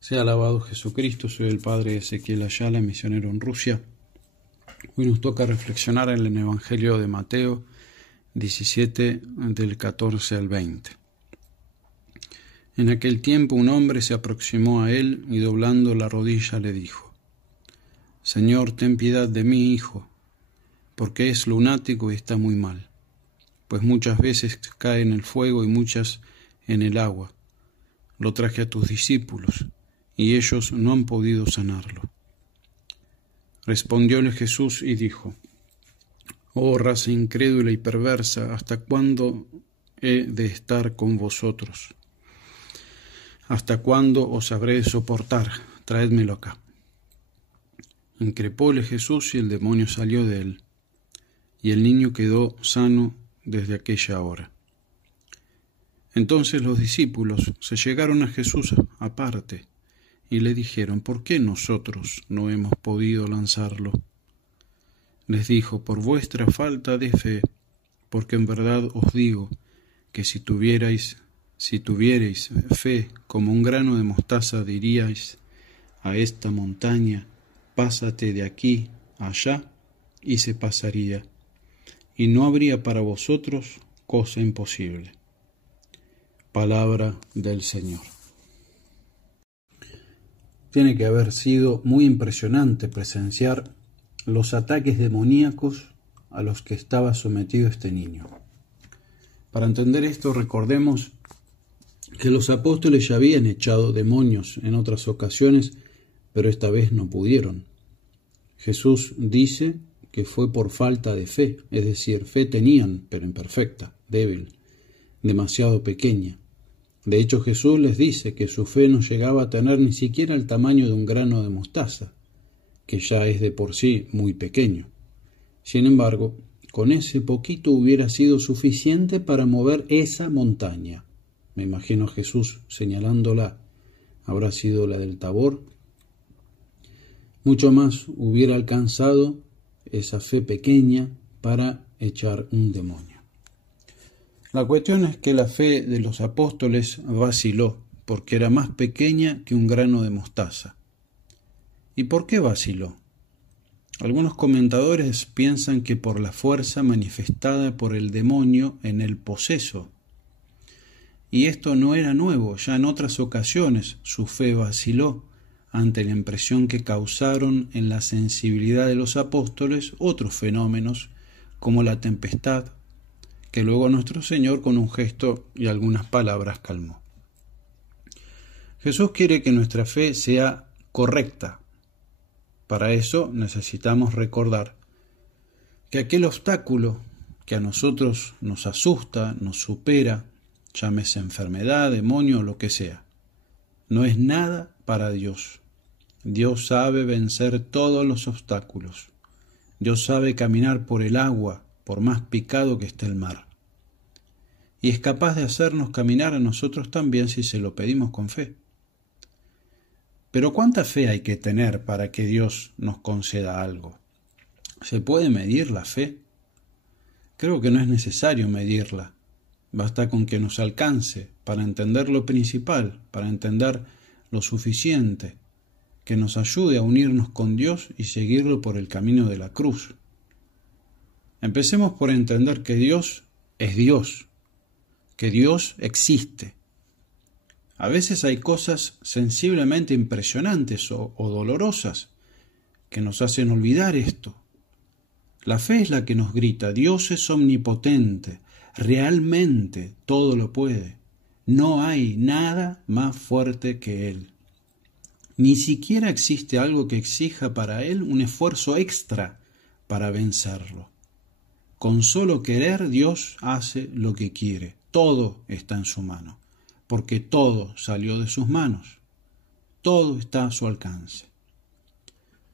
Sea alabado Jesucristo, soy el padre Ezequiel Ayala, misionero en Rusia. Hoy nos toca reflexionar en el Evangelio de Mateo 17, del 14 al 20. En aquel tiempo un hombre se aproximó a él y doblando la rodilla le dijo: Señor, ten piedad de mi hijo, porque es lunático y está muy mal, pues muchas veces cae en el fuego y muchas en el agua. Lo traje a tus discípulos, y ellos no han podido sanarlo. Respondióle Jesús y dijo: Oh raza incrédula y perversa, ¿hasta cuándo he de estar con vosotros? ¿Hasta cuándo os habré de soportar? Traédmelo acá. Increpóle Jesús y el demonio salió de él, y el niño quedó sano desde aquella hora. Entonces los discípulos se llegaron a Jesús aparte y le dijeron: ¿Por qué nosotros no hemos podido lanzarlo? Les dijo: por vuestra falta de fe, porque en verdad os digo que si tuvierais fe como un grano de mostaza, diríais a esta montaña: pásate de aquí a allá, y se pasaría, y no habría para vosotros cosa imposible. Palabra del Señor. Tiene que haber sido muy impresionante presenciar los ataques demoníacos a los que estaba sometido este niño. Para entender esto, recordemos que los apóstoles ya habían echado demonios en otras ocasiones, pero esta vez no pudieron. Jesús dice que fue por falta de fe, es decir, fe tenían, pero imperfecta, débil, demasiado pequeña. De hecho, Jesús les dice que su fe no llegaba a tener ni siquiera el tamaño de un grano de mostaza, que ya es de por sí muy pequeño. Sin embargo, con ese poquito hubiera sido suficiente para mover esa montaña. Me imagino a Jesús señalándola, habrá sido la del Tabor. Mucho más hubiera alcanzado esa fe pequeña para echar un demonio. La cuestión es que la fe de los apóstoles vaciló, porque era más pequeña que un grano de mostaza. ¿Y por qué vaciló? Algunos comentadores piensan que por la fuerza manifestada por el demonio en el poseso. Y esto no era nuevo, ya en otras ocasiones su fe vaciló ante la impresión que causaron en la sensibilidad de los apóstoles otros fenómenos, como la tempestad, que luego nuestro Señor con un gesto y algunas palabras calmó. Jesús quiere que nuestra fe sea correcta. Para eso necesitamos recordar que aquel obstáculo que a nosotros nos asusta, nos supera, llámese enfermedad, demonio o lo que sea, no es nada para Dios. Dios sabe vencer todos los obstáculos. Dios sabe caminar por el agua, por más picado que esté el mar. Y es capaz de hacernos caminar a nosotros también si se lo pedimos con fe. Pero ¿cuánta fe hay que tener para que Dios nos conceda algo? ¿Se puede medir la fe? Creo que no es necesario medirla. Basta con que nos alcance para entender lo principal, para entender lo suficiente, que nos ayude a unirnos con Dios y seguirlo por el camino de la cruz. Empecemos por entender que Dios es Dios, que Dios existe. A veces hay cosas sensiblemente impresionantes o dolorosas que nos hacen olvidar esto. La fe es la que nos grita: Dios es omnipotente, realmente todo lo puede. No hay nada más fuerte que Él. Ni siquiera existe algo que exija para Él un esfuerzo extra para vencerlo. Con solo querer, Dios hace lo que quiere. Todo está en su mano, porque todo salió de sus manos. Todo está a su alcance.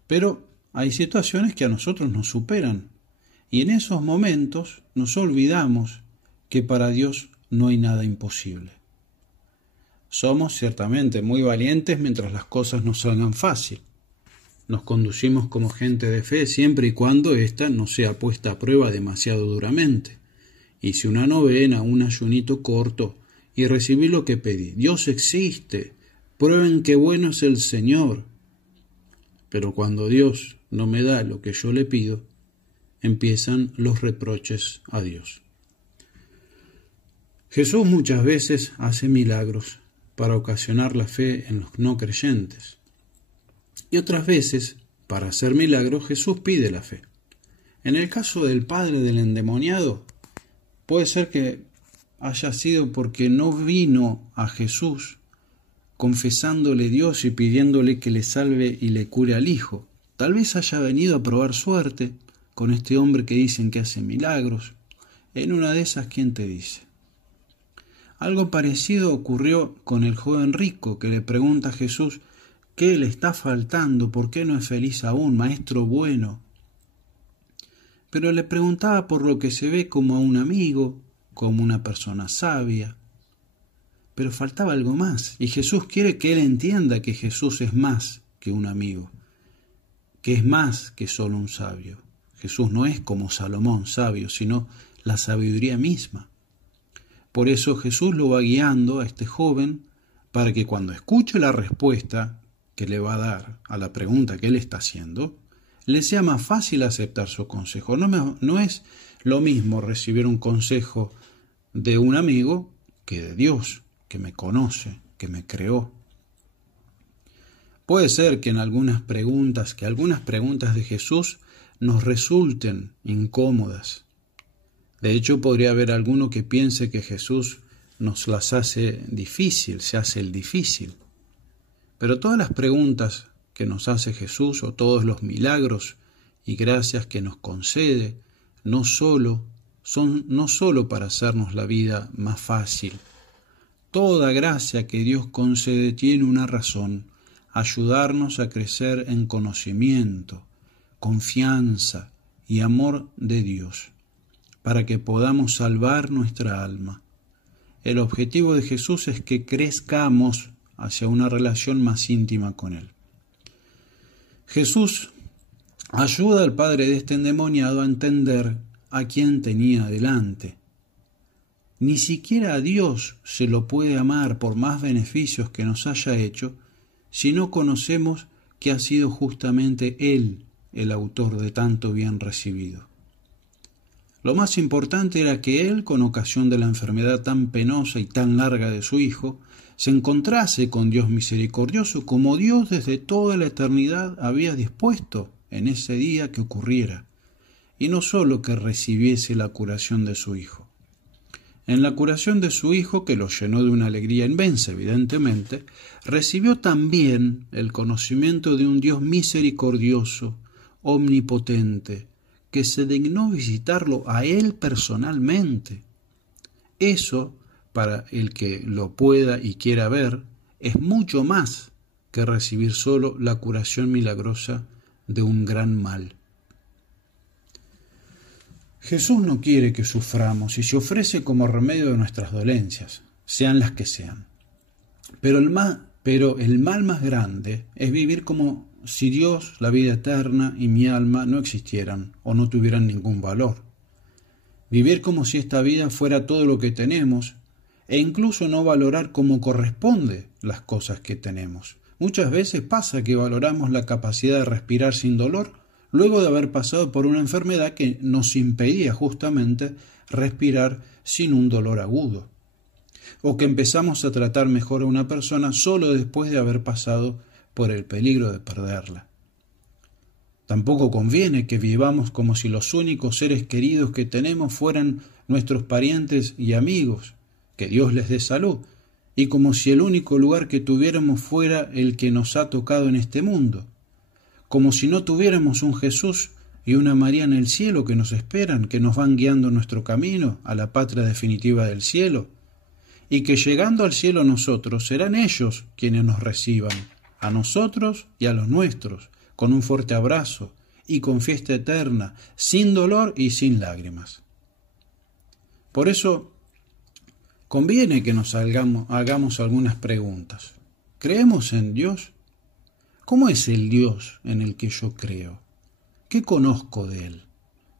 Pero hay situaciones que a nosotros nos superan, y en esos momentos nos olvidamos que para Dios no hay nada imposible. Somos ciertamente muy valientes mientras las cosas nos salgan fácil. Nos conducimos como gente de fe siempre y cuando ésta no sea puesta a prueba demasiado duramente. Hice una novena, un ayunito corto y recibí lo que pedí. Dios existe, Prueben qué bueno es el Señor. Pero cuando Dios no me da lo que yo le pido, empiezan los reproches a Dios. Jesús muchas veces hace milagros para ocasionar la fe en los no creyentes. Y otras veces, para hacer milagros, Jesús pide la fe. En el caso del padre del endemoniado, puede ser que haya sido porque no vino a Jesús confesándole Dios y pidiéndole que le salve y le cure al hijo. Tal vez haya venido a probar suerte con este hombre que dicen que hace milagros. En una de esas, ¿quién te dice? Algo parecido ocurrió con el joven rico que le pregunta a Jesús qué le está faltando, por qué no es feliz aún, maestro bueno. Pero le preguntaba por lo que se ve como a un amigo, como una persona sabia. Pero faltaba algo más, y Jesús quiere que él entienda que Jesús es más que un amigo, que es más que solo un sabio. Jesús no es como Salomón sabio, sino la sabiduría misma. Por eso Jesús lo va guiando a este joven para que cuando escuche la respuesta que le va a dar a la pregunta que él está haciendo, le sea más fácil aceptar su consejo. No es lo mismo recibir un consejo de un amigo que de Dios, que me conoce, que me creó. Puede ser que algunas preguntas de Jesús nos resulten incómodas. De hecho, podría haber alguno que piense que Jesús nos las hace difícil, se hace el difícil. Pero todas las preguntas que nos hace Jesús o todos los milagros y gracias que nos concede, no solo para hacernos la vida más fácil. Toda gracia que Dios concede tiene una razón: ayudarnos a crecer en conocimiento, confianza y amor de Dios, para que podamos salvar nuestra alma. El objetivo de Jesús es que crezcamos hacia una relación más íntima con Él. Jesús ayuda al padre de este endemoniado a entender a quién tenía delante. Ni siquiera a Dios se lo puede amar por más beneficios que nos haya hecho si no conocemos que ha sido justamente Él el autor de tanto bien recibido. Lo más importante era que Él, con ocasión de la enfermedad tan penosa y tan larga de su hijo, se encontrase con Dios misericordioso como Dios desde toda la eternidad había dispuesto en ese día que ocurriera, y no solo que recibiese la curación de su hijo. En la curación de su hijo, que lo llenó de una alegría inmensa, evidentemente, recibió también el conocimiento de un Dios misericordioso, omnipotente, que se dignó visitarlo a él personalmente. Eso, para el que lo pueda y quiera ver, es mucho más que recibir solo la curación milagrosa de un gran mal. Jesús no quiere que suframos y se ofrece como remedio de nuestras dolencias, sean las que sean. Pero el mal más grande es vivir como si Dios, la vida eterna y mi alma no existieran o no tuvieran ningún valor. Vivir como si esta vida fuera todo lo que tenemos e incluso no valorar como corresponde las cosas que tenemos. Muchas veces pasa que valoramos la capacidad de respirar sin dolor luego de haber pasado por una enfermedad que nos impedía justamente respirar sin un dolor agudo. O que empezamos a tratar mejor a una persona solo después de haber pasado por el peligro de perderla. Tampoco conviene que vivamos como si los únicos seres queridos que tenemos fueran nuestros parientes y amigos, que Dios les dé salud, y como si el único lugar que tuviéramos fuera el que nos ha tocado en este mundo, como si no tuviéramos un Jesús y una María en el cielo que nos esperan, que nos van guiando nuestro camino a la patria definitiva del cielo, y que llegando al cielo nosotros serán ellos quienes nos reciban, a nosotros y a los nuestros, con un fuerte abrazo y con fiesta eterna, sin dolor y sin lágrimas. Por eso conviene que nos hagamos algunas preguntas. ¿Creemos en Dios? ¿Cómo es el Dios en el que yo creo? ¿Qué conozco de Él?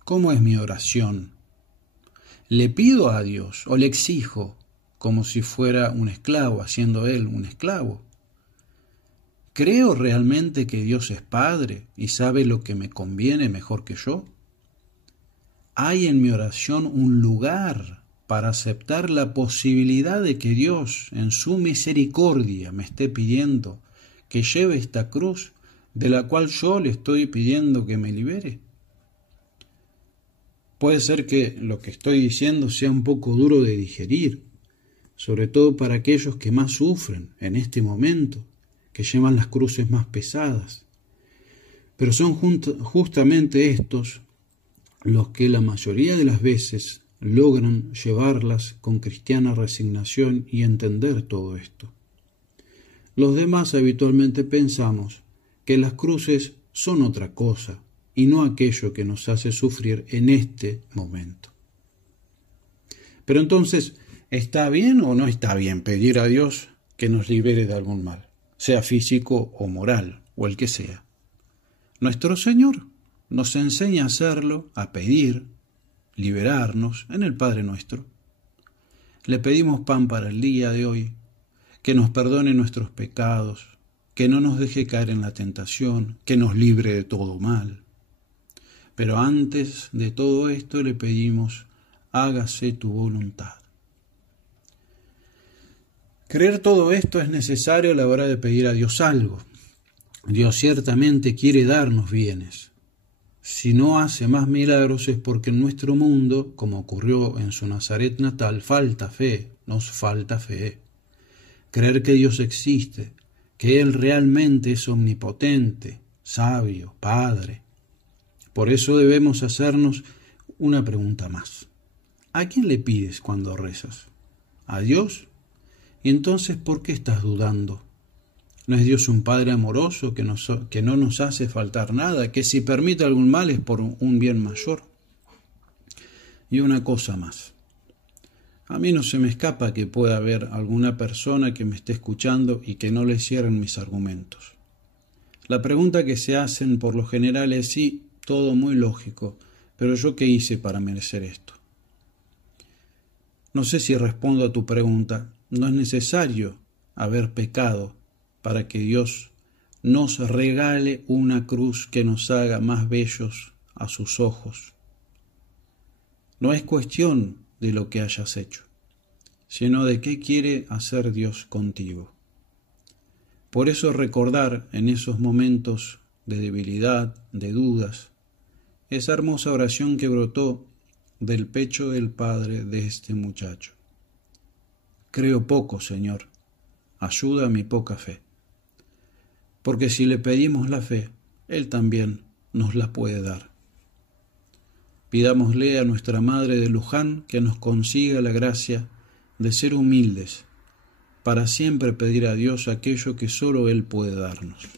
¿Cómo es mi oración? ¿Le pido a Dios o le exijo como si fuera un esclavo, haciendo Él un esclavo? ¿Creo realmente que Dios es Padre y sabe lo que me conviene mejor que yo? ¿Hay en mi oración un lugar para aceptar la posibilidad de que Dios, en su misericordia, me esté pidiendo que lleve esta cruz de la cual yo le estoy pidiendo que me libere? Puede ser que lo que estoy diciendo sea un poco duro de digerir, sobre todo para aquellos que más sufren en este momento, que llevan las cruces más pesadas. Pero son justamente estos los que la mayoría de las veces logran llevarlas con cristiana resignación y entender todo esto. Los demás habitualmente pensamos que las cruces son otra cosa y no aquello que nos hace sufrir en este momento. Pero entonces, ¿está bien o no está bien pedir a Dios que nos libere de algún mal, sea físico o moral, o el que sea? Nuestro Señor nos enseña a hacerlo, a pedir, liberarnos en el Padre Nuestro. Le pedimos pan para el día de hoy, que nos perdone nuestros pecados, que no nos deje caer en la tentación, que nos libre de todo mal. Pero antes de todo esto le pedimos, hágase tu voluntad. Creer todo esto es necesario a la hora de pedir a Dios algo. Dios ciertamente quiere darnos bienes. Si no hace más milagros es porque en nuestro mundo, como ocurrió en su Nazaret natal, falta fe, nos falta fe. Creer que Dios existe, que Él realmente es omnipotente, sabio, Padre. Por eso debemos hacernos una pregunta más. ¿A quién le pides cuando rezas? ¿A Dios? ¿Y entonces por qué estás dudando? ¿No es Dios un Padre amoroso que no nos hace faltar nada, que si permite algún mal es por un bien mayor? Y una cosa más. A mí no se me escapa que pueda haber alguna persona que me esté escuchando y que no le cierren mis argumentos. La pregunta que se hacen por lo general es sí, todo muy lógico, pero ¿yo qué hice para merecer esto? No sé si respondo a tu pregunta. No es necesario haber pecado para que Dios nos regale una cruz que nos haga más bellos a sus ojos. No es cuestión de lo que hayas hecho, sino de qué quiere hacer Dios contigo. Por eso recordar en esos momentos de debilidad, de dudas, esa hermosa oración que brotó del pecho del Padre de este muchacho. Creo poco, Señor, ayuda a mi poca fe. Porque si le pedimos la fe, Él también nos la puede dar. Pidámosle a nuestra Madre de Luján que nos consiga la gracia de ser humildes, para siempre pedir a Dios aquello que solo Él puede darnos.